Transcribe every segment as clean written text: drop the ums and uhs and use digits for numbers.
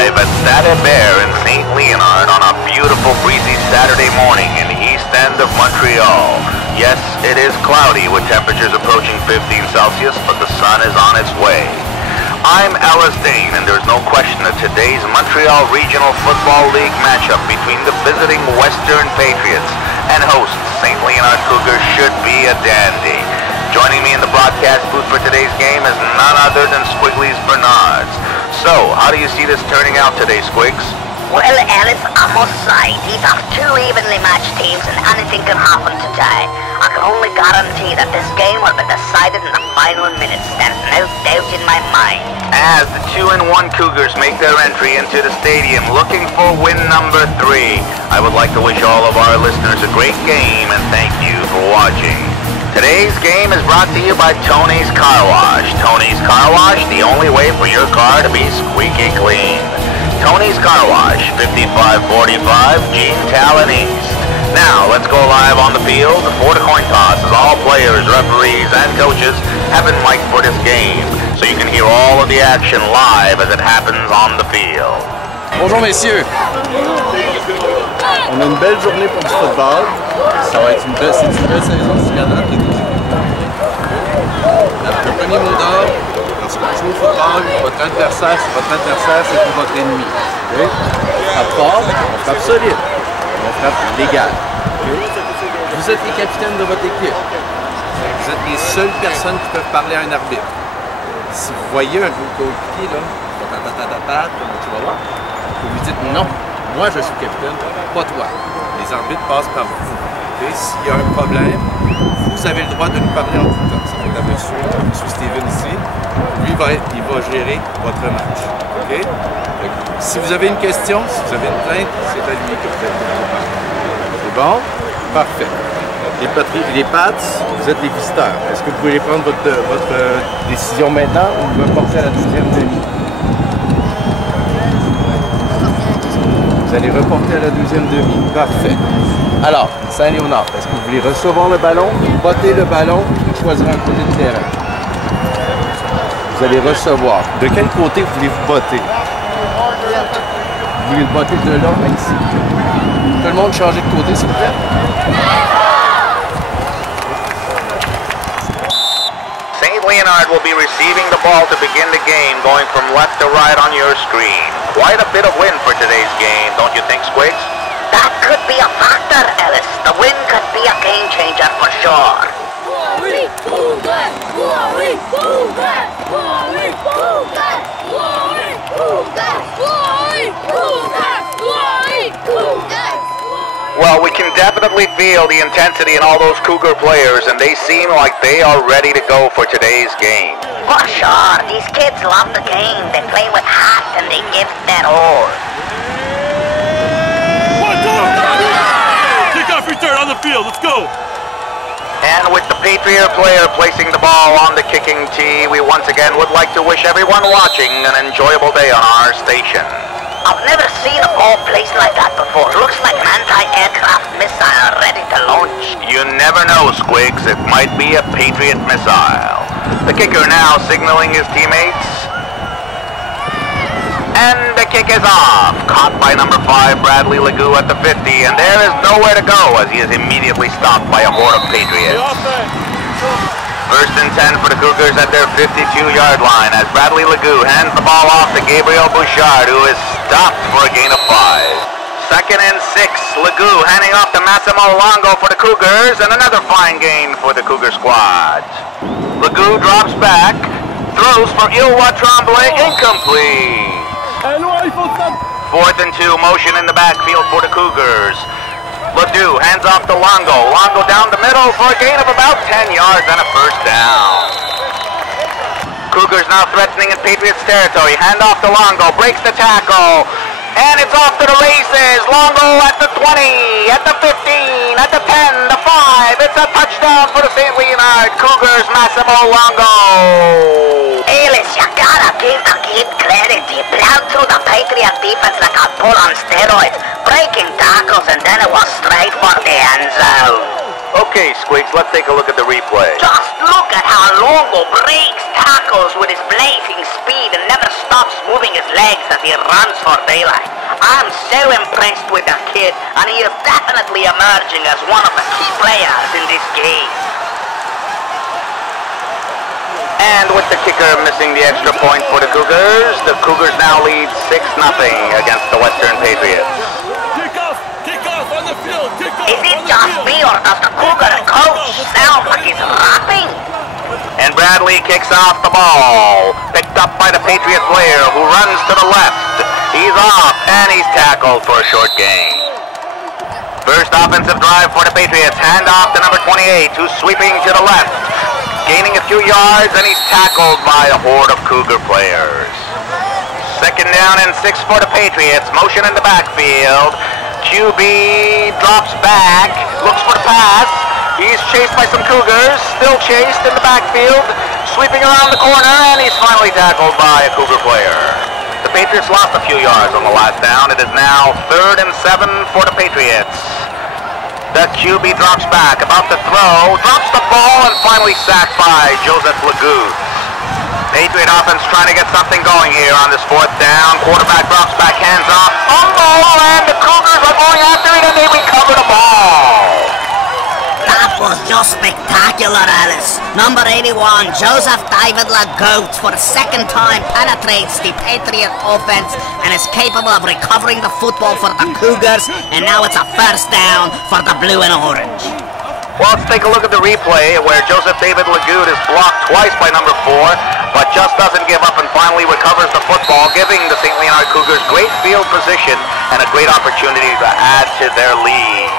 live at Stade Bear in St. Leonard on a beautiful breezy Saturday morning in the east end of Montreal. Yes, it is cloudy with temperatures approaching 15 Celsius, but the sun is on its way. I'm Alice Dane, and there's no question that today's Montreal Regional Football League matchup between the visiting Western Patriots and hosts St. Leonard Cougars should be a dandy. Joining me in the broadcast booth for today's game is none other than Squiggly's Bernards. So, how do you see this turning out today, Squiggs? Well, Alice, I must say, these are two evenly matched teams and anything can happen today. I can only guarantee that this game will be decided in the final minutes. There's no doubt in my mind. As the 2-1 Cougars make their entry into the stadium looking for win number 3, I would like to wish all of our listeners a great game and thank you for watching. Today's game is brought to you by Tony's Car Wash. Tony's Car Wash, the only way for your car to be squeaky clean. Tony's Car Wash, 5545 Gene Talon East. Now, let's go live on the field for the coin toss as all players, referees, and coaches have been mic'd for this game, so you can hear all of the action live as it happens on the field. Bonjour messieurs. On a une belle journée pour du football. Ça va être une belle saison du Canada. Le premier mot d'ordre, lorsqu'on joue au football, votre adversaire, c'est pour votre ennemi. Okay? On frappe fort, on frappe solide, on frappe légal. Okay? Vous êtes les capitaines de votre équipe. Vous êtes les seules personnes qui peuvent parler à un arbitre. Si vous voyez un de vos coéquipiers, là, tu vas voir, vous lui dites non, moi je suis capitaine, pas toi. Les arbitres passent par vous. S'il y a un problème, vous avez le droit de nous parler en tout temps. Ça fait à monsieur Steven ici. Lui, il va gérer votre match. Okay? Si vous avez une question, si vous avez une plainte, c'est à lui que vous allez parler. C'est bon? Parfait. Les Pats, vous êtes les visiteurs. Est-ce que vous voulez prendre votre décision maintenant ou vous reporter à la deuxième demi? Vous allez reporter à la deuxième demi. Parfait. Alors, Saint-Léonard, est-ce que vous voulez recevoir le ballon, botter le ballon ou choisir un côté de terrain? Vous allez recevoir. De quel côté voulez-vous botter? Vous voulez le botter de là à ici. Tout le monde changer de côté, s'il vous plaît? St. Leonard will be receiving the ball to begin the game, going from left to right on your screen. Quite a bit of win for today's game, don't you think, Squiggs? That could be a factor, Alice. The win could be a game changer for sure. Well, we can definitely feel the intensity in all those Cougar players, and they seem like they are ready to go for today's game. For sure, these kids love the game. They play with heart and they give their all. Kickoff return on the field, let's go! And with the Patriot player placing the ball on the kicking tee, we once again would like to wish everyone watching an enjoyable day on our station. I've never seen a ball placed like that before. Looks like an anti-aircraft missile ready to launch. You never know, Squiggs. It might be a Patriot missile. The kicker now signaling his teammates. And the kick is off. Caught by number 5, Bradley Legoux at the 50. And there is nowhere to go as he is immediately stopped by a horde of Patriots. First and 10 for the Cougars at their 52-yard line as Bradley Legoux hands the ball off to Gabriel Bouchard, who is stopped for a gain of 5. Second and 6, Legoux handing off to Massimo Longo for the Cougars, and another fine gain for the Cougar squad. Legoux drops back, throws for Ilwa Tremblay, incomplete. Fourth and 2, motion in the backfield for the Cougars. Ledoux hands off to Longo. Longo down the middle for a gain of about 10 yards and a first down. Cougars now threatening in Patriots territory. Hand off to Longo. Breaks the tackle. And it's off to the races. Longo at the 20, at the 15, at the 10, the 5. It's a touchdown for the St. Leonard Cougars. Massimo Longo. Alice, you gotta give the kid credit. He plowed through the Patriot defense like a bull on steroids, breaking tackles, and then it was straight for the end zone. Okay, Squeaks, let's take a look at the replay. Just look at how Longo breaks tackles with his blazing speed and never stops moving his legs as he runs for daylight. I'm so impressed with that kid, and he is definitely emerging as one of the key players in this game. And with the kicker missing the extra point for the Cougars now lead 6-0 against the Western Patriots. Kick off on the field. Kick off. Is it just me, or does the Cougar coach sound like he's rapping? And Bradley kicks off the ball, picked up by the Patriot player who runs to the left. He's off, and he's tackled for a short gain. First offensive drive for the Patriots, hand off to number 28, who's sweeping to the left. Gaining a few yards, and he's tackled by a horde of Cougar players. Second down and 6 for the Patriots, motion in the backfield. QB drops back, looks for the pass. He's chased by some Cougars, still chased in the backfield, sweeping around the corner, and he's finally tackled by a Cougar player. The Patriots lost a few yards on the last down. It is now 3rd and 7 for the Patriots. The QB drops back, about to throw, drops the ball, and finally sacked by Joseph Lagout. Patriot offense trying to get something going here on this 4th down. Quarterback drops back, hands off, fumble, and the Cougars are going after it, and they recover the ball. That was just spectacular, Alice. Number 81, Joseph David Lagout, for the second time penetrates the Patriot offense and is capable of recovering the football for the Cougars, and now it's a first down for the blue and orange. Well, let's take a look at the replay where Joseph David Lagout is blocked twice by number 4, but just doesn't give up and finally recovers the football, giving the St. Leonard Cougars great field position and a great opportunity to add to their lead.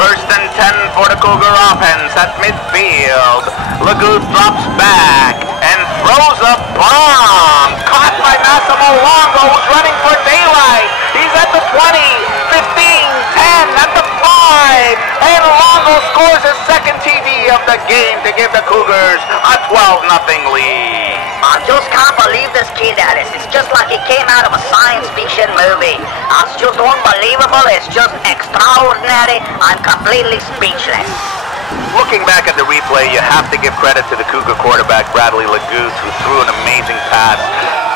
First and 10 for the Cougar offense at midfield. Lagout drops back and throws a bomb. Caught by Massimo Longo, who's running for daylight. He's at the 20, 15, 10, at the 5. And Longo scores his second TD of the game to give the Cougars a 12-0 lead. I just can't believe this kid, Alice. It's just like he came out of a science fiction movie. It's just unbelievable. It's just extraordinary. I'm completely speechless. Looking back at the replay, you have to give credit to the Cougar quarterback, Bradley Lagout, who threw an amazing pass,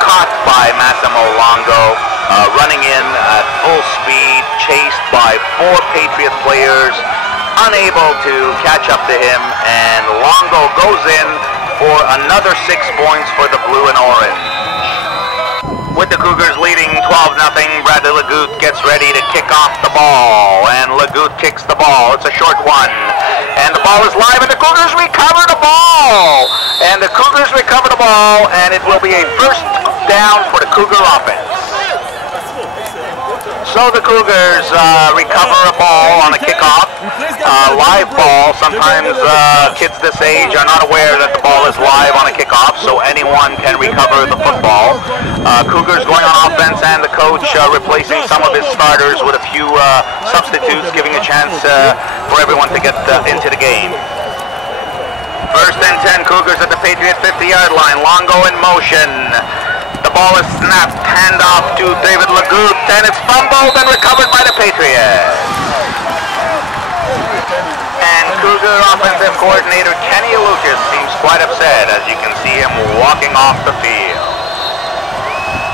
caught by Massimo Longo, running in at full speed, chased by 4 Patriot players, unable to catch up to him, and Longo goes in for another 6 points for the blue and orange. With the Cougars leading 12-0, Bradley Lagout gets ready to kick off the ball, and Lagout kicks the ball. It's a short one, and the ball is live, and the Cougars recover the ball. And the Cougars recover the ball, and it will be a first down for the Cougar offense. So the Cougars recover a ball on a kickoff, live ball. Sometimes kids this age are not aware that the ball is live on a kickoff, so anyone can recover the football. Cougars going on offense, and the coach replacing some of his starters with a few substitutes, giving a chance for everyone to get into the game. First and 10, Cougars at the Patriot 50-yard line. Longo in motion. The ball is snapped, handoff to David Lagout, and it's fumbled and recovered by the Patriots. And Cougar offensive coordinator Kenny Lucas seems quite upset as you can see him walking off the field.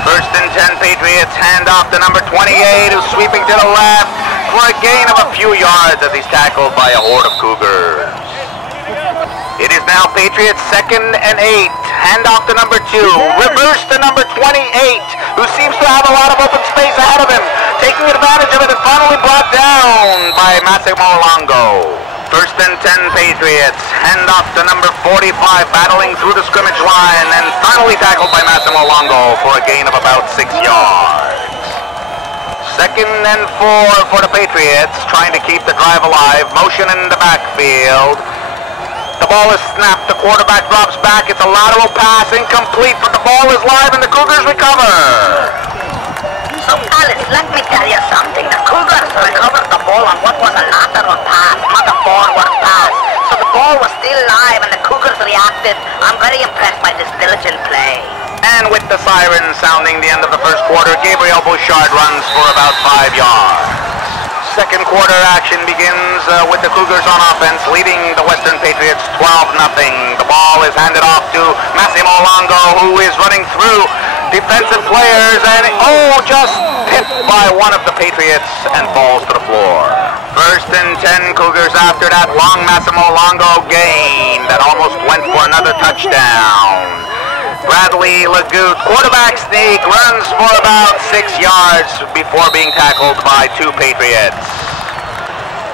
First and 10 Patriots, handoff to number 28, who's sweeping to the left for a gain of a few yards as he's tackled by a horde of Cougars. It is now Patriots 2nd and 8. Handoff to number 2. Reverse to number 28, who seems to have a lot of open space ahead of him. Taking advantage of it and finally brought down by Massimo Longo. First and 10 Patriots. Handoff to number 45, battling through the scrimmage line, and finally tackled by Massimo Longo for a gain of about 6 yards. Second and 4 for the Patriots, trying to keep the drive alive. Motion in the backfield. The ball is snapped, the quarterback drops back, it's a lateral pass, incomplete, but the ball is live and the Cougars recover. So Alice, let me tell you something. The Cougars recovered the ball on what was a lateral pass, not a forward pass. So the ball was still live and the Cougars reacted. I'm very impressed by this diligent play. And with the siren sounding the end of the first quarter, Gabriel Bouchard runs for about 5 yards. second quarter action begins with the Cougars on offense, leading the Western Patriots 12-0. The ball is handed off to Massimo Longo, who is running through defensive players, and just hit by one of the Patriots and falls to the floor. First and 10 Cougars after that long Massimo Longo gain that almost went for another touchdown. Bradley Legout, quarterback sneak, runs for about 6 yards before being tackled by 2 Patriots.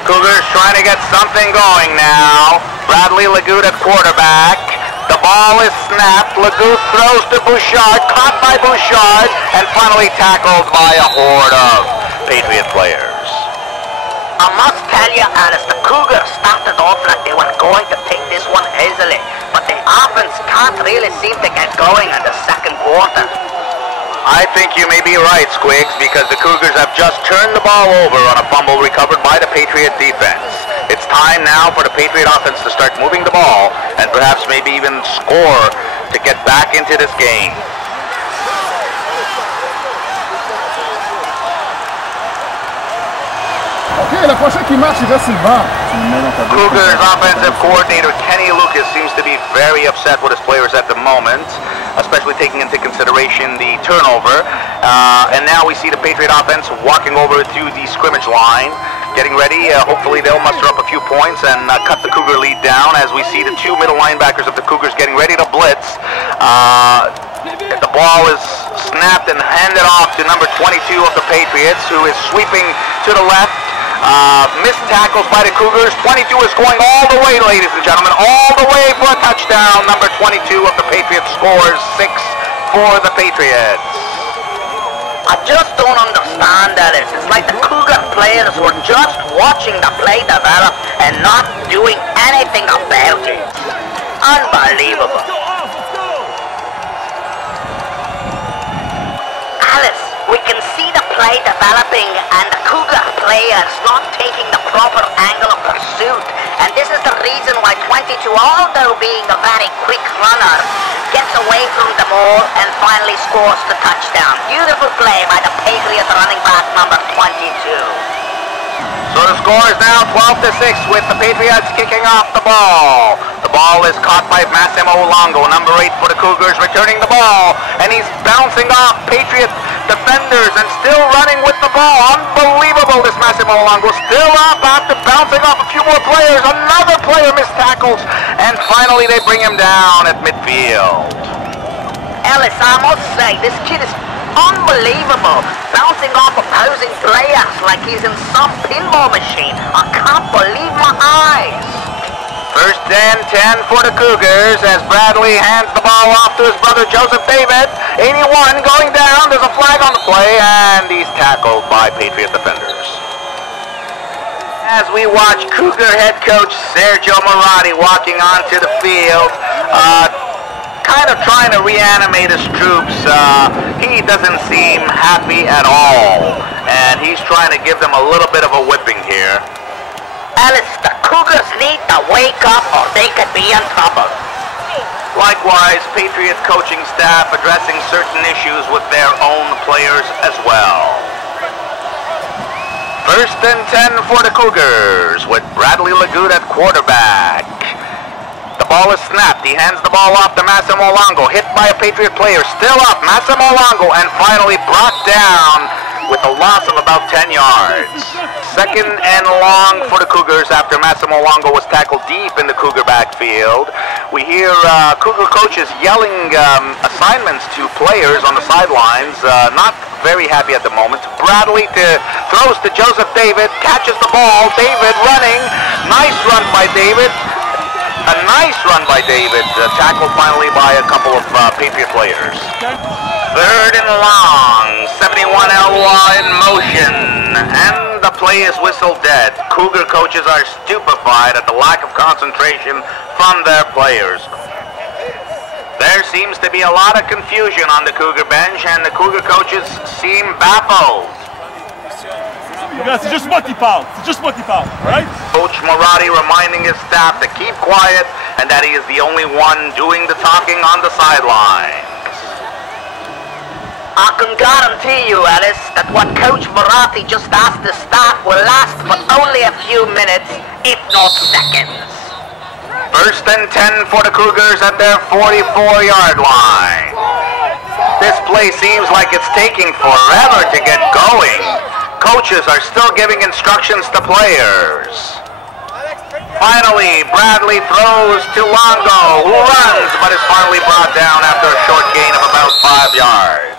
Cougars trying to get something going now. Bradley Legout at quarterback. The ball is snapped. Legout throws to Bouchard, caught by Bouchard, and finally tackled by a horde of Patriot players. I must tell you, Alice, the Cougars started off like they were going to take this one easily, but the offense can't really seem to get going in the second quarter. I think you may be right, Squigs, because the Cougars have just turned the ball over on a fumble recovered by the Patriot defense. It's time now for the Patriot offense to start moving the ball and perhaps maybe even score to get back into this game. OK, le prochain qui marche, il reste Sylvain. Cougars offensive coordinator Kenny Lucas seems to be very upset with his players at the moment, especially taking into consideration the turnover. And now we see the Patriot offense walking over to the scrimmage line, getting ready. Hopefully they'll muster up a few points and cut the Cougar lead down as we see the 2 middle linebackers of the Cougars getting ready to blitz. The ball is snapped and handed off to number 22 of the Patriots, who is sweeping to the left. Missed tackles by the Cougars. 22 is going all the way, ladies and gentlemen, all the way for a touchdown. Number 22 of the Patriots scores 6 for the Patriots. I just don't understand, Alice. It's like the Cougar players were just watching the play develop and not doing anything about it. Unbelievable. Alice, we can see the play developing and the Cougar players not taking the proper angle of pursuit. And this is the reason why 22, although being a very quick runner, gets away from them all and finally scores the touchdown. Beautiful play by the Patriot running back number 22. So the score is now 12-6 with the Patriots kicking off the ball. The ball is caught by Massimo Longo, number 8 for the Cougars, returning the ball. And he's bouncing off Patriot defenders and still running with the ball. Unbelievable, this Massimo Longo. Still up after bouncing off a few more players. Another player missed tackles. And finally they bring him down at midfield. Ellis, I must say, this kid is unbelievable. Bouncing off opposing players like he's in some pinball machine. I can't believe my eyes. First and 10 for the Cougars as Bradley hands the ball off to his brother Joseph David. 81 going down. There's a flag on the play, and he's tackled by Patriot defenders. As we watch Cougar head coach Sergio Marotti walking onto the field, kind of trying to reanimate his troops. He doesn't seem happy at all, and he's trying to give them a little bit of a whipping here. Alice, the Cougars need to wake up or they could be in trouble. Likewise, Patriot coaching staff addressing certain issues with their own players as well. First and 10 for the Cougars with Bradley Legout at quarterback. The ball is snapped. He hands the ball off to Massimo Longo. Hit by a Patriot player. Still up. Massimo Longo, and finally brought down with a loss of about 10 yards. Second and long for the Cougars after Massimo Longo was tackled deep in the Cougar backfield. We hear Cougar coaches yelling assignments to players on the sidelines. Not very happy at the moment. Bradley throws to Joseph David. Catches the ball. David running. Nice run by David. A nice run by David, tackled finally by a couple of Patriot players. Third and long, 71 Elwha in motion, and the play is whistled dead. Cougar coaches are stupefied at the lack of concentration from their players. There seems to be a lot of confusion on the Cougar bench, and the Cougar coaches seem baffled. It's just what he found. It's just what he found, right? Coach Marotti reminding his staff to keep quiet and that he is the only one doing the talking on the sidelines. I can guarantee you, Alice, that what Coach Marathi just asked the staff will last for only a few minutes, if not seconds. First and 10 for the Cougars at their 44-yard line. This play seems like it's taking forever to get going. Coaches are still giving instructions to players. Finally, Bradley throws to Longo, who runs but is finally brought down after a short gain of about 5 yards.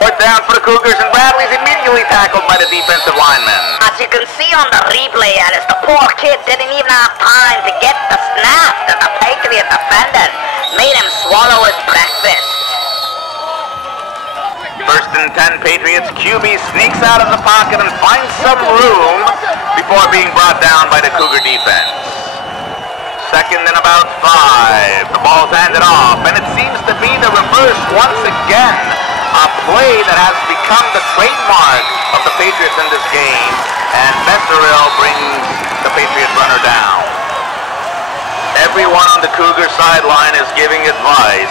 Fourth down for the Cougars, and Bradley's immediately tackled by the defensive lineman. As you can see on the replay, Alice, the poor kid didn't even have time to get the snap that the Patriot defender made him swallow his breakfast. First and 10 Patriots, QB sneaks out of the pocket and finds some room before being brought down by the Cougar defense. Second and about 5. The ball's handed off, and it seems to be the reverse once again. A play that has become the trademark of the Patriots in this game, and Besserell brings the Patriot runner down. Everyone on the Cougar sideline is giving advice.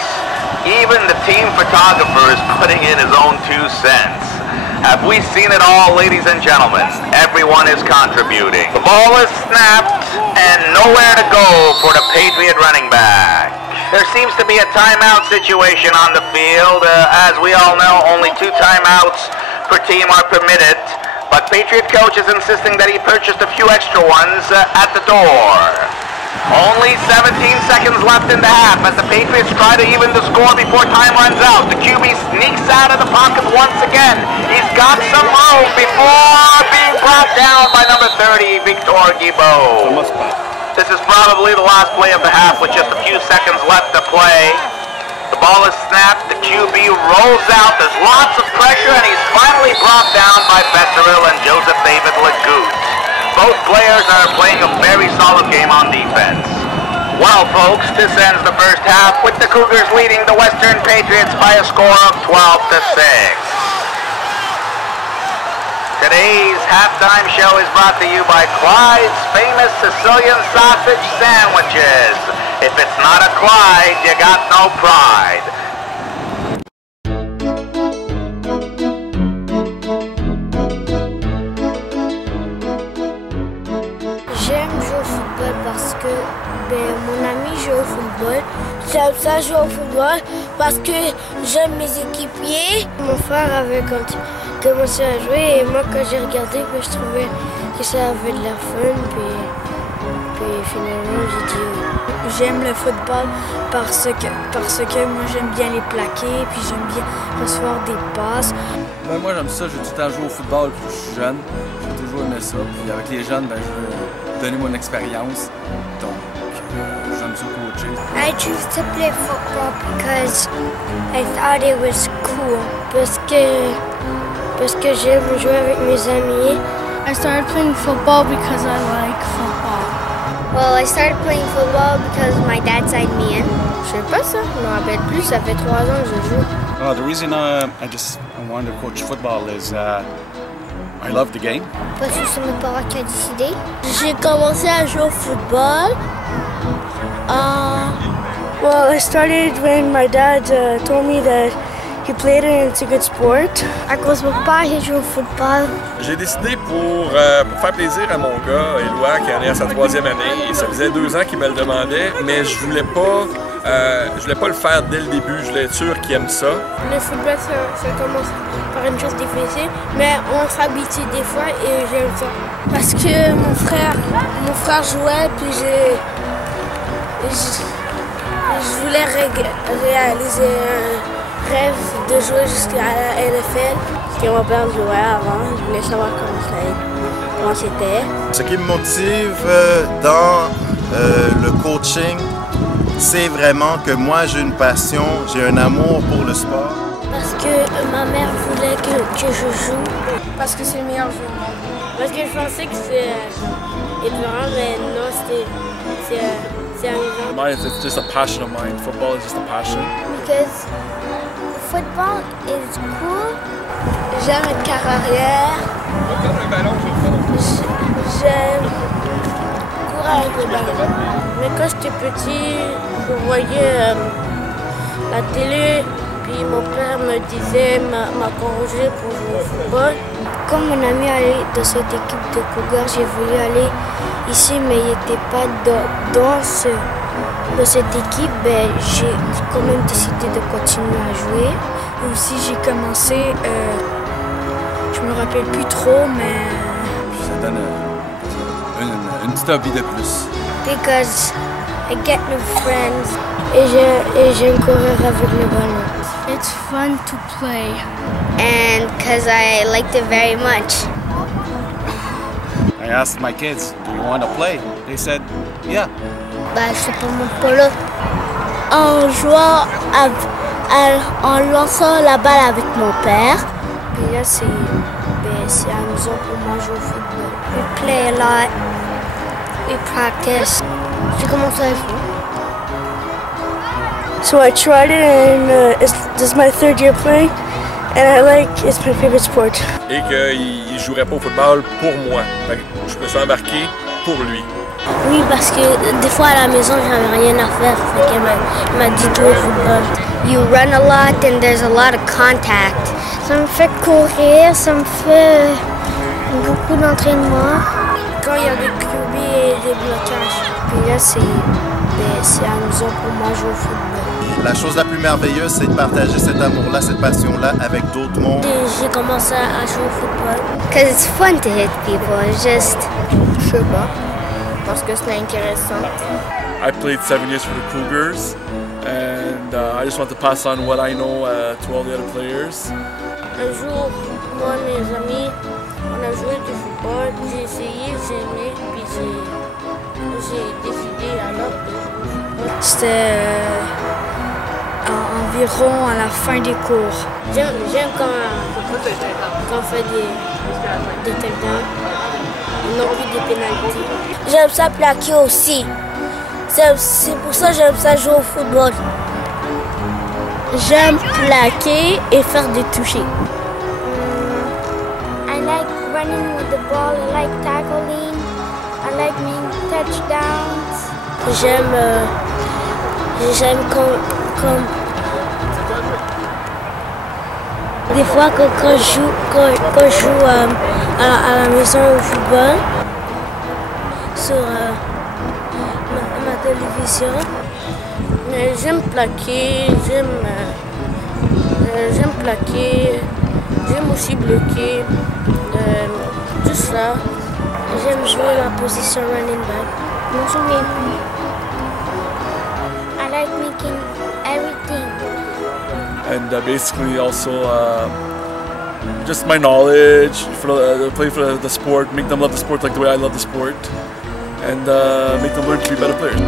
Even the team photographer is putting in his own 2 cents. Have we seen it all, ladies and gentlemen? Everyone is contributing. The ball is snapped, and nowhere to go for the Patriot running back. There seems to be a timeout situation on the field. As we all know, only 2 timeouts per team are permitted. But Patriot coach is insisting that he purchased a few extra ones at the door. Only 17 seconds left in the half as the Patriots try to even the score before time runs out. The QB sneaks out of the pocket once again. He's got some room before being brought down by number 30, Victor Guibault. This is probably the last play of the half with just a few seconds left to play. The ball is snapped, the QB rolls out, there's lots of pressure, and he's finally brought down by Besserell and Joseph David Legout. Both players are playing a very solid game on defense. Well, folks, this ends the first half with the Cougars leading the Western Patriots by a score of 12-6. Today's halftime show is brought to you by Clyde's famous Sicilian sausage sandwiches. If it's not a Clyde, you got no pride. J'aime jouer au football parce que mon ami joue au football. J'aime ça jouer au football parce que j'aime mes équipiers. Mon frère avait commencé à jouer et moi quand j'ai regardé, je trouvais que ça avait de la fun. Puis finalement j'ai dit oui. J'aime le football parce que moi j'aime bien les plaquer puis j'aime bien recevoir des passes. Ben moi j'aime ça, j'ai tout le temps joué au football depuis que je suis jeune. J'ai toujours aimé ça. Puis avec les jeunes, ben, je veux donner mon expérience. Donc j'aime ça coacher. I choose to play football because I thought it was cool. Parce que j'aime jouer avec mes amis. I started playing football because I like football. Well, I started playing football because my dad signed me in. Je sais pas ça, je me rappelle plus, ça fait 3 ans que je joue. The reason I wanted to coach football is I love the game. Parce que c'est mes parents qui ont décidé. J'ai commencé à jouer au football. Well, I started when my dad told me that he played it and it's a good sport. À cause de mon père, j'ai joué au football. J'ai décidé pour faire plaisir à mon gars, Éloi, qui en est à sa 3e année. Ça faisait 2 ans qu'il me le demandait, mais je voulais pas le faire dès le début. Je voulais être sûr qu'il aime ça. Le football, ça commence par une chose difficile, mais on s'habitue des fois et j'aime ça. Parce que mon frère jouait, puis je voulais réaliser un rêve de jouer jusqu'à la NFL. Parce que mon père jouait avant, je voulais savoir comment c'était. Ce qui me motive dans le coaching, c'est vraiment que moi j'ai une passion, j'ai un amour pour le sport. Parce que ma mère voulait que je joue. Parce que c'est le meilleur jeu. Parce que je pensais que c'était étonnant, mais non, c'est amusant. Mine, it's just a passion of mine. Football is just a passion. Because football is cool. J'aime être carrière arrière. J'aime courir avec le ballon. Mais quand j'étais petit, je voyais la télé Puis mon père me disait, m'encourageait pour jouer au football. Comme mon ami allait dans cette équipe de Cougars, j'ai voulu aller ici, mais il n'était pas dans cette équipe. Ben, j'ai quand même décidé de continuer à jouer. Aussi, j'ai commencé, je me rappelle plus trop, mais... Ça donne une petite hobby de plus. Because I get new friends. Et j'aime courir avec le ballon. It's fun to play. And because I liked it very much. I asked my kids, do you want to play? They said, yeah. Bah, je sais pas mon polo. En jouant, en lançant la balle avec mon père. Et là, c'est amusant pour moi jouer au football. We play a lot. We practice. J'ai commencé à jouer. So I tried it, and this is my third year playing, and it's my favorite sport. Et qu'il ne jouerait pas au football pour moi. Fait que je me suis embarqué pour lui. Oui, parce que des fois à la maison, j'avais rien à faire. Fait qu'elle m'a dit de jouer au football. You run a lot and there's a lot of contact. Ça me fait courir, ça me fait beaucoup d'entraînement. Quand il y a des QB et des blocages. Puis là, c'est amusant pour moi de jouer au football. La chose la plus merveilleuse, c'est de partager cet amour-là, cette passion-là avec d'autres mondes. J'ai commencé à jouer au football. Because it's fun to hit people. It's just... Je sais pas. Parce que c'est intéressant. I played 7 years for the Cougars, and I just want to pass on what I know to all the other players. Un jour, moi et mes amis, on a joué du football. J'ai essayé, j'ai aimé, puis j'ai décidé alors de jouer au football. C'était environ à la fin des cours. J'aime quand on fait des takedowns. On a envie des pénalités. J'aime ça plaquer aussi. C'est pour ça que j'aime ça jouer au football. J'aime plaquer et faire des touchés. I like running with the ball. I like tackling. I like making touchdowns. J'aime comme des fois quand je joue à la maison au football sur ma télévision. Mais j'aime plaquer, j'aime aussi bloquer, tout ça. J'aime jouer la position running back. Je me souviens plus. I like making everything. And basically also just my knowledge for play for the sport, make them love the sport like the way I love the sport, and make them learn to be better players.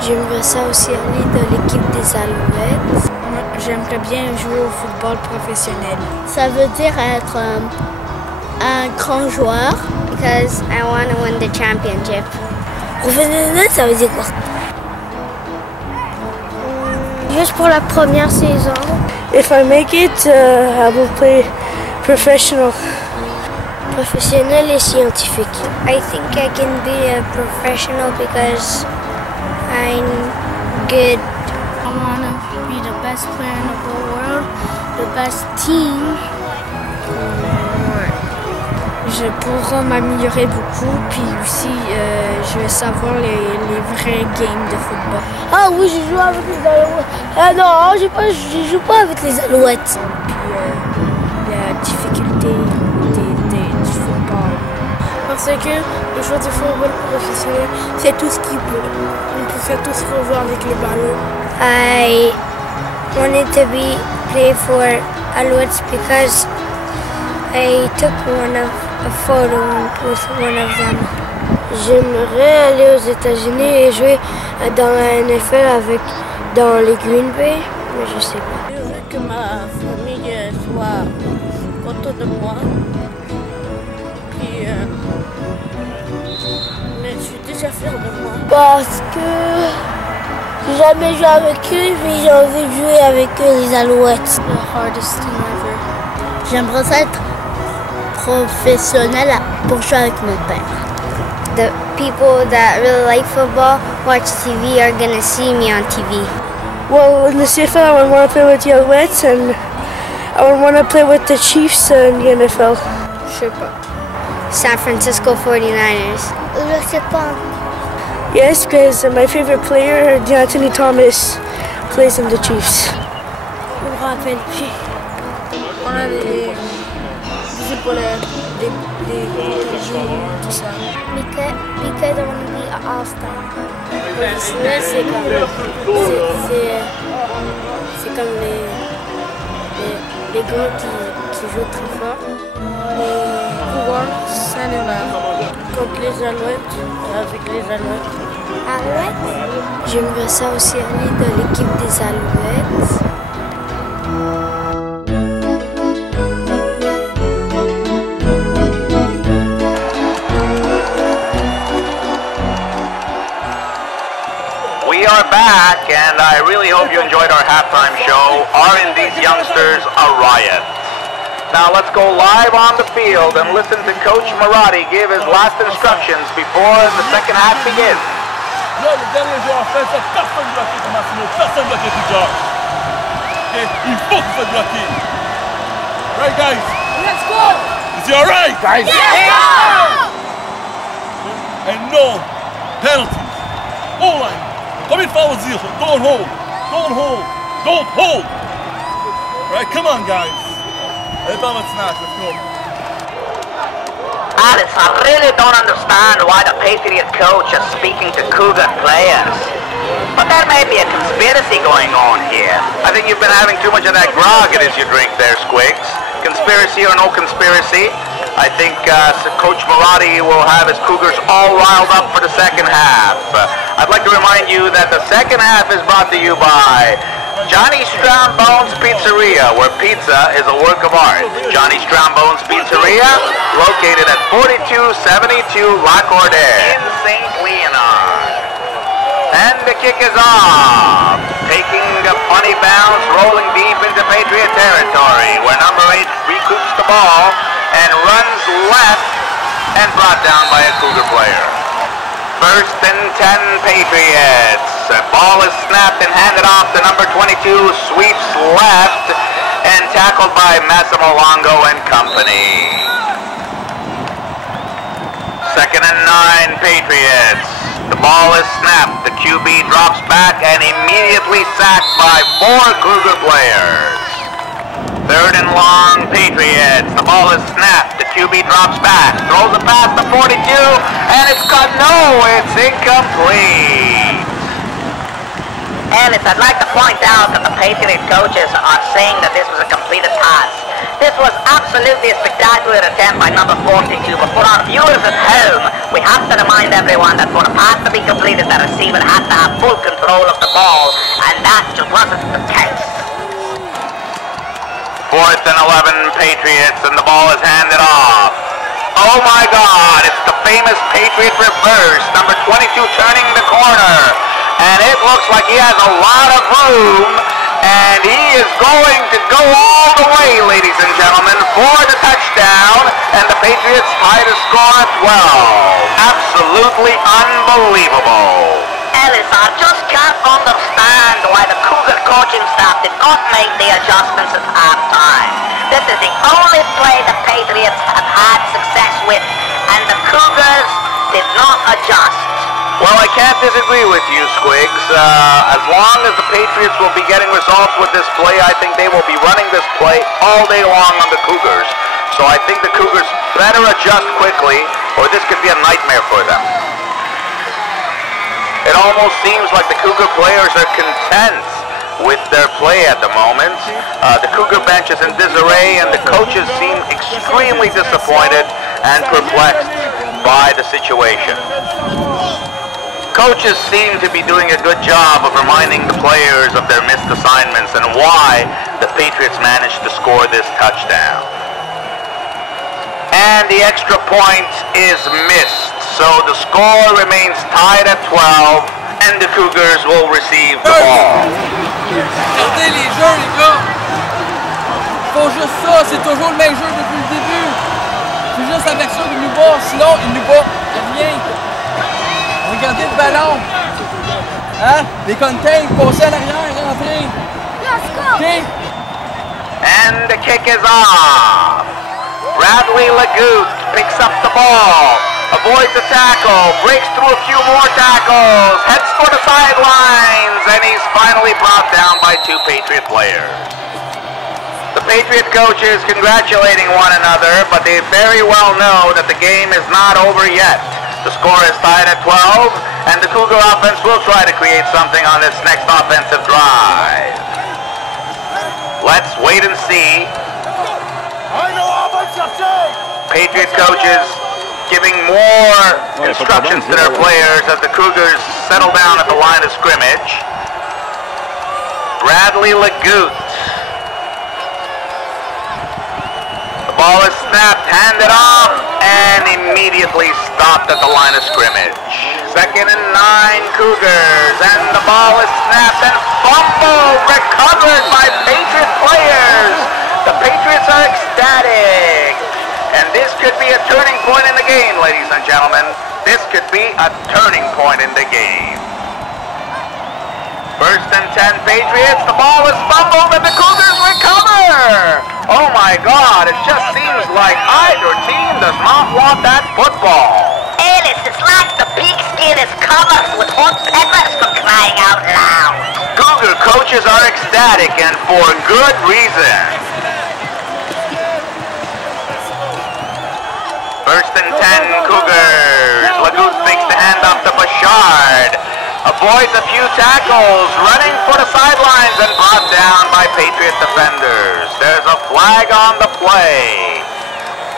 J'aimerais ça aussi aller dans l'équipe des Alouettes. J'aimerais bien jouer au football professionnel. Ça veut dire être un grand joueur. Because I want to win the championship. Professionnel, ça veut dire quoi? Juste pour la première saison. If I make it, I will play professional. Professionnel et scientifique. I think I can be a professional because I'm good. I want to be the best player in the whole world, the best team. Je pourrais m'améliorer beaucoup, puis aussi je vais savoir les vrais games de football. Ah oui, je joue avec les Alouettes. Ah non, je joue pas avec les Alouettes. Puis la difficulté du football. Parce que le joueur de football professionnel, c'est tout ce qu'il peut. On peut faire tout ce qu'on veut avec le ballon. I wanted to play for Alouettes because I took a photo with one of them. J'aimerais aller aux États-Unis et jouer dans la NFL dans les Green Bay, mais je sais pas. Je veux que ma famille soit contente de moi. Puis, mais je suis déjà fière de moi. Parce que j'ai jamais joué avec eux, mais j'ai envie de jouer avec eux, les Alouettes. The hardest thing ever. J'aimerais ça être professionnel pour jouer avec mon père. The people that really like football, watch TV, are gonna see me on TV. Well, in the CFL, I would want to play with the Alouettes, and I would want to play with the Chiefs in the NFL. Je sais pas. San Francisco 49ers. Je sais pas. Yes, because my favorite player, Anthony Thomas, plays in the Chiefs. Je me rappelle plus. On a des épaules, des genoux, tout ça. Because I want to be an all-star. Professionnel, c'est comme les gars qui jouent très fort. Les pouvoirs, ça ne va. Contre les Alouettes, avec les Alouettes. Alouettes? J'aimerais ça aussi aller dans l'équipe des Alouettes. We are back, and I really hope you enjoyed our halftime show. Aren't these youngsters a riot? Now let's go live on the field and listen to Coach Marotti give his last instructions before the second half begins. Là, le dernier joueur en fait, personne ne bloque comme Massimo, personne ne bloque tout George. Okay? Il faut que vous soyez bloqué. Right, guys? Let's go! Is he alright, guys? Yeah! And no penalties. O-line. Combien de fois on va dire? Don't hold. Don't hold. Don't hold. Right, come on, guys. Allez, pas votre snatch. Let's go. Alice, I really don't understand why the Patriot coach is speaking to Cougar players. But there may be a conspiracy going on here. I think you've been having too much of that grog it is you drink there, Squigs. Conspiracy or no conspiracy, I think Coach Marotti will have his Cougars all riled up for the second half. I'd like to remind you that the second half is brought to you by Johnny Strambone's Pizzeria, where pizza is a work of art. Johnny Strambone's Pizzeria, located at 4272 Lacordaire in St. Leonard. And the kick is off. Taking a funny bounce, rolling deep into Patriot territory, where number 8 recoups the ball and runs left and brought down by a Cougar player. First and 10 Patriots. The ball is snapped and handed off to number 22, sweeps left and tackled by Massimo Longo and company. Second and 9 Patriots. The ball is snapped. The QB drops back and immediately sacked by 4 Cougar players. Third and long Patriots. The ball is snapped. The QB drops back. Throws it past the 42 and it's got it's incomplete. Alice, I'd like to point out that the Patriot coaches are saying that this was a completed pass. This was absolutely a spectacular attempt by number 42, but for our viewers at home, we have to remind everyone that for a pass to be completed, the receiver has to have full control of the ball, and that just wasn't the case. Fourth and 11 Patriots, and the ball is handed off. Oh my God, it's the famous Patriot reverse, number 22 turning the corner. And it looks like he has a lot of room, and he is going to go all the way, ladies and gentlemen, for the touchdown, and the Patriots tie the score at 12. Absolutely unbelievable. Alice, I just can't understand why the Cougar coaching staff did not make the adjustments at halftime. This is the only play the Patriots have had success with, and the Cougars did not adjust. Well, I can't disagree with you, Squigs. As long as the Patriots will be getting results with this play, I think they will be running this play all day long on the Cougars. So I think the Cougars better adjust quickly, or this could be a nightmare for them. It almost seems like the Cougar players are content with their play at the moment. The Cougar bench is in disarray, and the coaches seem extremely disappointed and perplexed by the situation. Coaches seem to be doing a good job of reminding the players of their missed assignments and why the Patriots managed to score this touchdown. And the extra point is missed, so the score remains tied at 12, and the Cougars will receive the ball. Regardez les jeux, les gars. Ils font juste ça, c'est toujours le même jeu depuis le début. Lance avec ça, il nous bat. Sinon, il nous bat. Rien. Regardez le ballon. Hein? Les contains, passez à l'arrière, rentrez. Let's go. OK? And the kick is off. Bradley Lagout picks up the ball, avoids the tackle, breaks through a few more tackles, heads for the sidelines, and he's finally brought down by two Patriot players. The Patriot coaches congratulating one another, but they very well know that the game is not over yet. The score is tied at 12, and the Cougar offense will try to create something on this next offensive drive. Let's wait and see. Patriot coaches giving more instructions to their players as the Cougars settle down at the line of scrimmage. Bradley Lagout. The ball is snapped, handed off, and immediately stopped at the line of scrimmage. 2nd and 9 Cougars, and the ball is snapped and fumbled, recovered by Patriot players. The Patriots are ecstatic. And this could be a turning point in the game, ladies and gentlemen. This could be a turning point in the game. 1st and 10 Patriots, the ball is fumbled and the Cougars recover. Oh my God, it just seems like either team does not want that football. Ellis, it's like the pigskin is covered with hot peppers for crying out loud. Cougar coaches are ecstatic and for good reason. 1st and 10 Cougars. Lagout fakes the handoff to Bouchard. Avoids a few tackles, running for the sidelines and brought down by Patriot defenders. There's a flag on the play.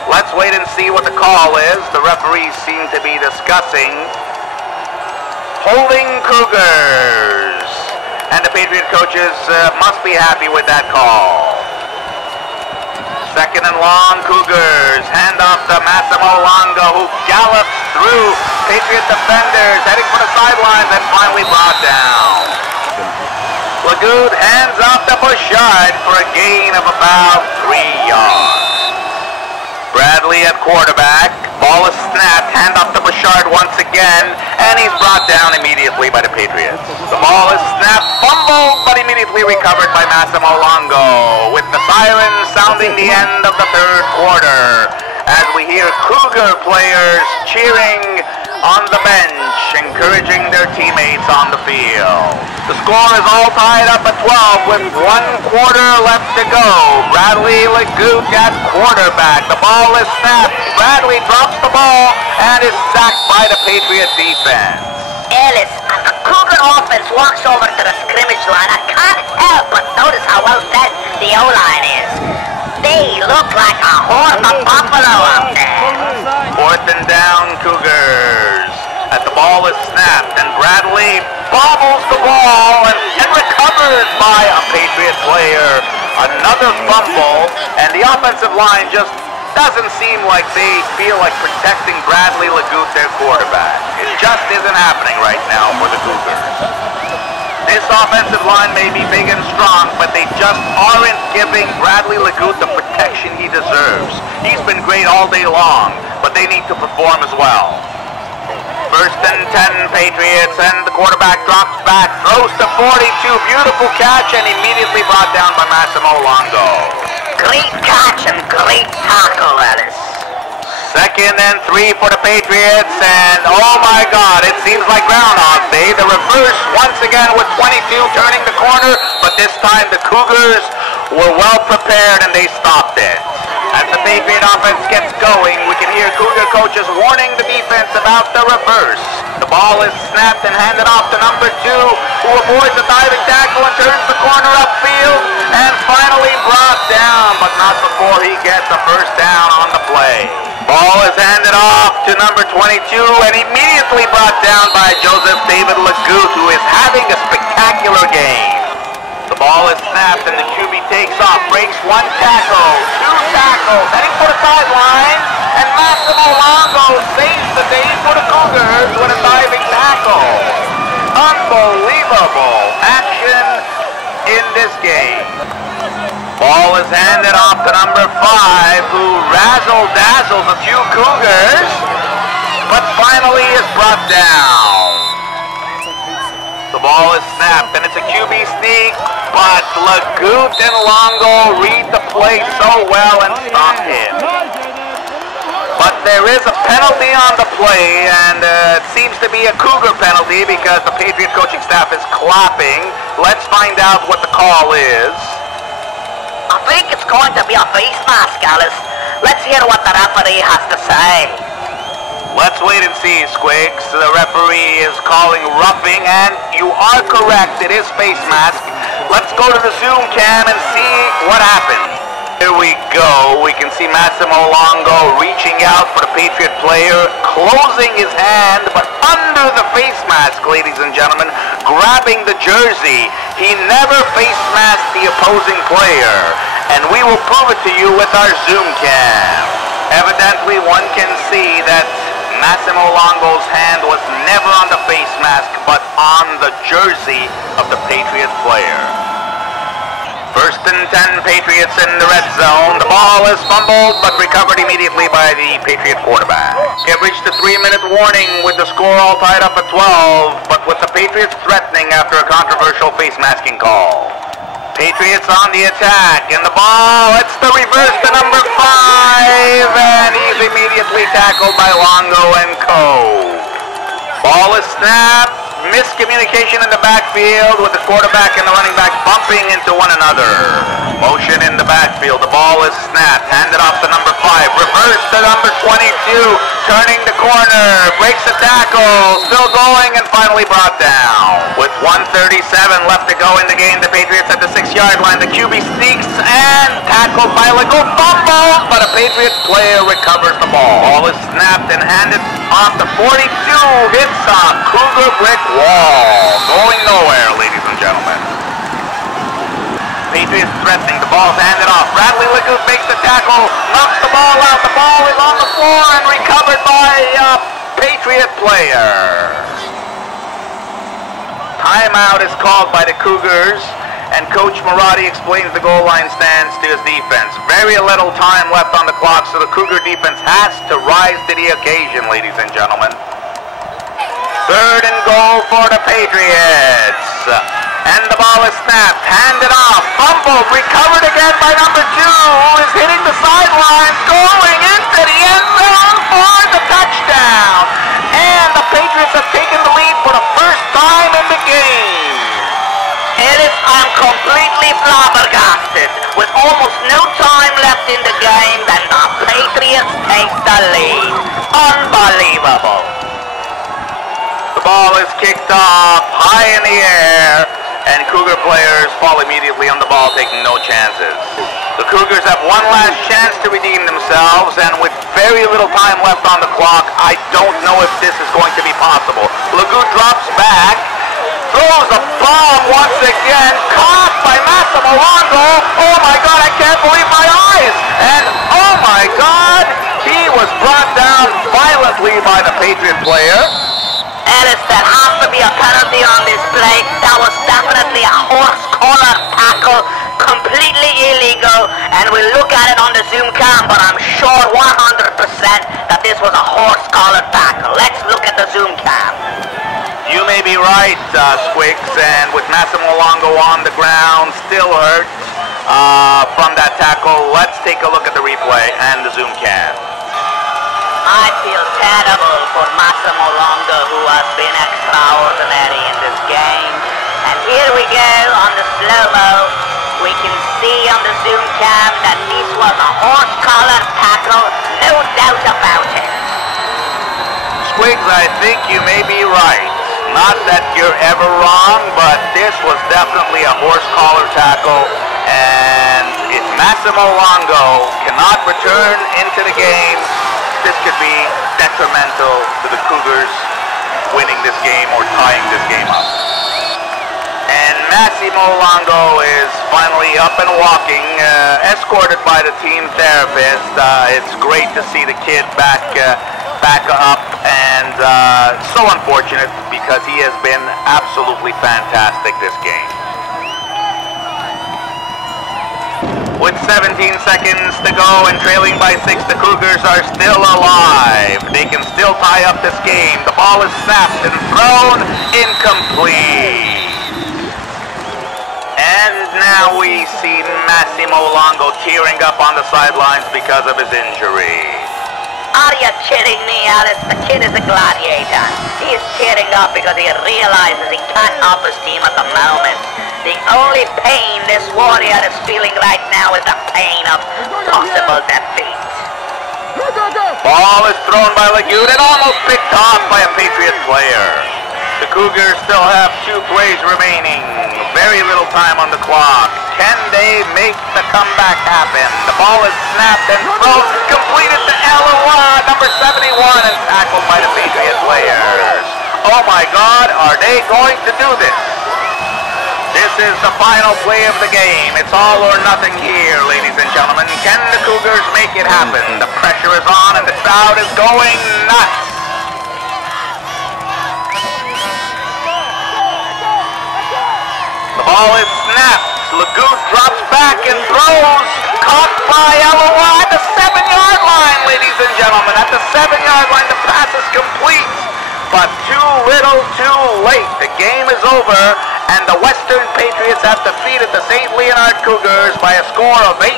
Let's wait and see what the call is. The referees seem to be discussing holding Cougars. And the Patriot coaches must be happy with that call. 2nd and long, Cougars. Hand off to Massimo Longo, who gallops through Patriot defenders, heading for the sidelines and finally brought down. Lagout hands off to Bouchard for a gain of about 3 yards. Bradley at quarterback. Ball is snapped. Hand off to Bouchard once again, and he's brought down immediately by the Patriots. The ball is snapped, fumbled, but immediately recovered by Massimo Longo, with the siren sounding the end of the 3rd quarter, as we hear Cougar players cheering on the bench, encouraging their teammates on the field. The score is all tied up at 12 with 1 quarter left to go. Bradley Lagout at quarterback. The ball is snapped. Bradley drops the ball and is sacked by the Patriot defense. Ellis, as the Cougar offense walks over to the scrimmage line, I can't help but notice how well set the O-line is. They look like a horde of buffalo out there. 4th and down, Cougars. As the ball is snapped and Bradley bobbles the ball and recovered by a Patriot player. Another fumble, and the offensive line just doesn't seem like they feel like protecting Bradley Lagout, their quarterback. It just isn't happening right now for the Cougars. This offensive line may be big and strong, but they just aren't giving Bradley Lagout the protection he deserves. He's been great all day long, but they need to perform as well. 1st and 10 Patriots, and the quarterback drops back, throws to 42, beautiful catch, and immediately brought down by Massimo Longo. Great catch and great tackle, Ellis. 2nd and 3 for the Patriots, and oh my God, it seems like Groundhog Day. The reverse once again with 22 turning the corner, but this time the Cougars were well prepared and they stopped it. As the Patriot offense gets going, we can hear Cougar coaches warning the defense about the reverse. The ball is snapped and handed off to number 2, who avoids the diving tackle and turns the corner upfield, and finally brought down, but not before he gets a 1st down on the play. Ball is handed off to number 22 and immediately brought down by Joseph David Lagout, who is having a spectacular game. The ball is snapped and the QB takes off, breaks 1 tackle, 2 tackles, heading for the sideline, and Massimo Longo saves the day for the Cougars with a diving tackle. Unbelievable action in this game. Ball is handed off to number 5, who razzle-dazzle wrestles a few Cougars, but finally is brought down. The ball is snapped, and it's a QB sneak, but Lagout and Longo read the play so well and stop him. But there is a penalty on the play, and it seems to be a Cougar penalty because the Patriot coaching staff is clapping. Let's find out what the call is. I think it's going to be a face mask, Alice. Let's hear what the referee has to say. Let's wait and see, Squigs. The referee is calling roughing, and you are correct, it is face mask. Let's go to the Zoom cam and see what happened. Here we go. We can see Massimo Longo reaching out for the Patriot player, closing his hand, but under the face mask, ladies and gentlemen, grabbing the jersey. He never face masked the opposing player, and we will prove it to you with our Zoom cam. Evidently, one can see that Massimo Longo's hand was never on the face mask, but on the jersey of the Patriot player. First and 10 Patriots in the red zone. The ball is fumbled, but recovered immediately by the Patriot quarterback. It reached a 3-minute warning with the score all tied up at 12, but with the Patriots threatening after a controversial face masking call. Patriots on the attack, and the ball, it's the reverse to number 5, and he's immediately tackled by Longo and co. Ball is snapped, miscommunication in the backfield with the quarterback and the running back bumping into one another. Motion in the backfield, the ball is snapped, handed off to number 5, reverse to number 22, turning the corner, breaks the tackle, still going, and finally brought down. With 1:37 left to go in the game, the Patriots at the 6-yard line. The QB sneaks and tackled by Lagout, fumble, but a Patriots player recovers the ball. Ball is snapped and handed off to 42, hits a Cougar brick wall. Going nowhere, ladies and gentlemen. Patriots threatening, the ball's handed off. Bradley Lagout makes the tackle, knocks the ball out. The ball is on the floor and recovered by a Patriot player. Timeout is called by the Cougars, and Coach Marotti explains the goal line stance to his defense. Very little time left on the clock, so the Cougar defense has to rise to the occasion, ladies and gentlemen. Third and goal for the Patriots. And the ball is snapped, handed off, fumbled, recovered again by number 2, who is hitting the sidelines, going into the end zone for the touchdown. And the Patriots have taken the lead for the first time in the game. Ellis, I'm completely flabbergasted. With almost no time left in the game, then the Patriots take the lead. Unbelievable. The ball is kicked off high in the air, and Cougar players fall immediately on the ball, taking no chances. The Cougars have one last chance to redeem themselves, and with very little time left on the clock, I don't know if this is going to be possible. Lagout drops back, throws a bomb once again, caught by Massimo Longo. Oh my God, I can't believe my eyes! And oh my God, he was brought down violently by the Patriot player. Ellis, there has to be a penalty on this play. That was definitely a horse collar tackle, completely illegal, and we'll look at it on the Zoom cam, but I'm sure 100% that this was a horse collar tackle. Let's look at the Zoom cam. You may be right, Squigs, and with Massimo Longo on the ground, still hurt from that tackle, let's take a look at the replay and the Zoom cam. I feel terrible for Massimo Longo, who has been extraordinary in this game. And here we go on the slow-mo. We can see on the Zoom cam that this was a horse collar tackle, no doubt about it. Squigs, I think you may be right. Not that you're ever wrong, but this was definitely a horse collar tackle. And if Massimo Longo cannot return into the game, this could be detrimental to the Cougars winning this game or tying this game up. And Massimo Longo is finally up and walking, escorted by the team therapist. It's great to see the kid back up, and so unfortunate because he has been absolutely fantastic this game. With 17 seconds to go and trailing by 6, the Cougars are still alive. They can still tie up this game. The ball is snapped and thrown incomplete. And now we see Massimo Longo tearing up on the sidelines because of his injury. Are you kidding me, Alice? The kid is a gladiator. He is tearing up because he realizes he can't help his team at the moment. The only pain this warrior is feeling right now is the pain of possible defeat. Ball is thrown by Lagoon and almost picked off by a Patriot player. The Cougars still have 2 plays remaining. Very little time on the clock. Can they make the comeback happen? The ball is snapped and thrown, completed to Eloy, number 71, and tackled by the Patriot players. Oh my God, are they going to do this? This is the final play of the game. It's all or nothing here, ladies and gentlemen. Can the Cougars make it happen? The pressure is on and the crowd is going nuts. The ball is snapped. Lagoon drops back and throws. Caught by Eloy at the 7-yard line, ladies and gentlemen. At the 7-yard line, the pass is complete. But too little, too late. The game is over, and the Western Patriots have defeated the St. Leonard Cougars by a score of 18-12.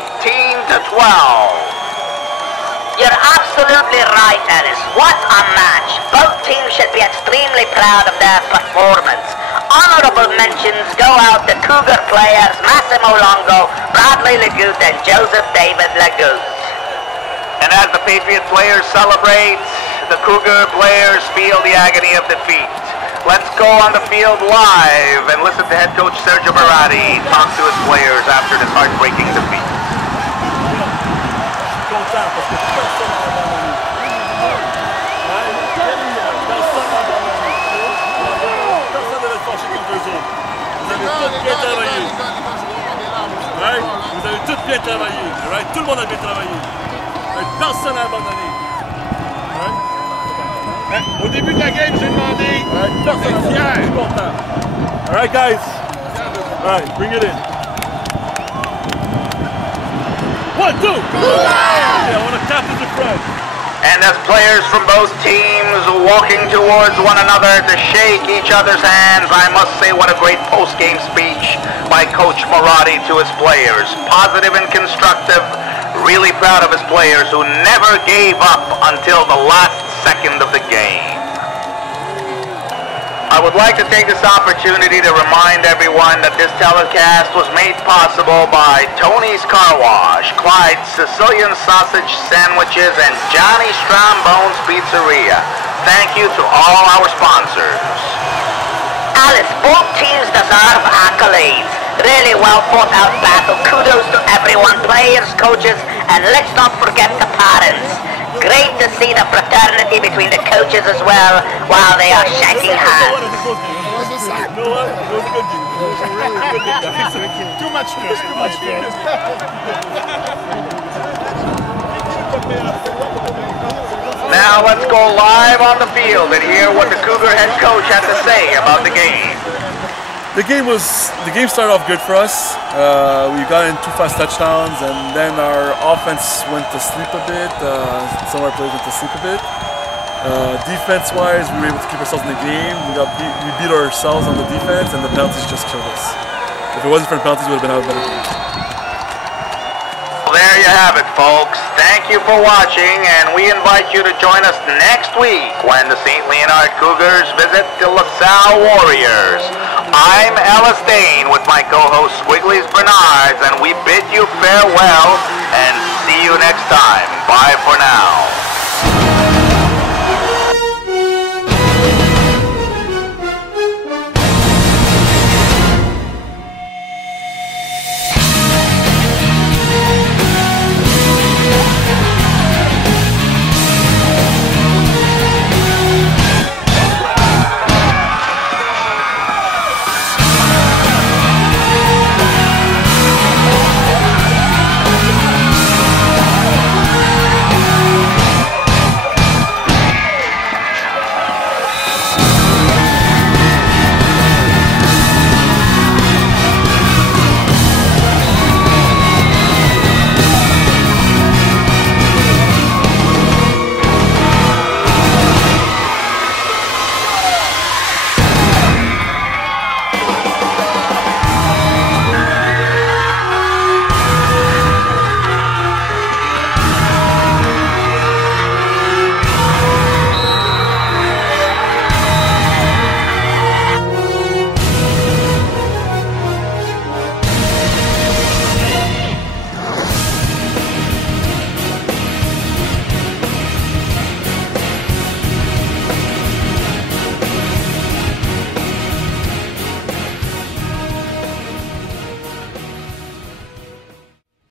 You're absolutely right, Alice. What a match. Both teams should be extremely proud of their performance. Honorable mentions go out to Cougar players Massimo Longo, Bradley Lagout, and Joseph David Lagout. And as the Patriot players celebrate, the Cougar players feel the agony of defeat. Let's go on the field live and listen to head coach Sergio Maratti talk to his players after this heartbreaking defeat. Vous avez tous bien travaillé. Right? Tout le monde a bien travaillé. Personne n'a abandonné. Right? Au début de la game, j'ai demandé. Personne n'a fier. Je suis content. All right, guys. All right, bring it in. 1, 2. I want to tap to the front. And as players from both teams walking towards one another to shake each other's hands, I must say what a great post-game speech by Coach Maratti to his players. Positive and constructive, really proud of his players who never gave up until the last second of the game. I would like to take this opportunity to remind everyone that this telecast was made possible by Tony's Car Wash, Clyde's Sicilian Sausage Sandwiches, and Johnny Strombone's Pizzeria. Thank you to all our sponsors. Alice, both teams deserve accolades. Really well fought out battle. Kudos to everyone, players, coaches, and let's not forget the parents. Great to see the fraternity between the coaches as well while they are shaking hands. Too much stress, too much stress. Now let's go live on the field and hear what the Cougar head coach had to say about the game. The game started off good for us. We got in 2 fast touchdowns, and then our offense went to sleep a bit. Some of our players went to sleep a bit. Defense-wise, we were able to keep ourselves in the game. We beat ourselves on the defense, and the penalties just killed us. If it wasn't for the penalties, we would have been out of better games. Well, there you have it, folks. Thank you for watching, and we invite you to join us next week when the St. Leonard Cougars visit the LaSalle Warriors. I'm Ellis Dane with my co-host Squiggly's Bernards, and we bid you farewell and see you next time. Bye for now.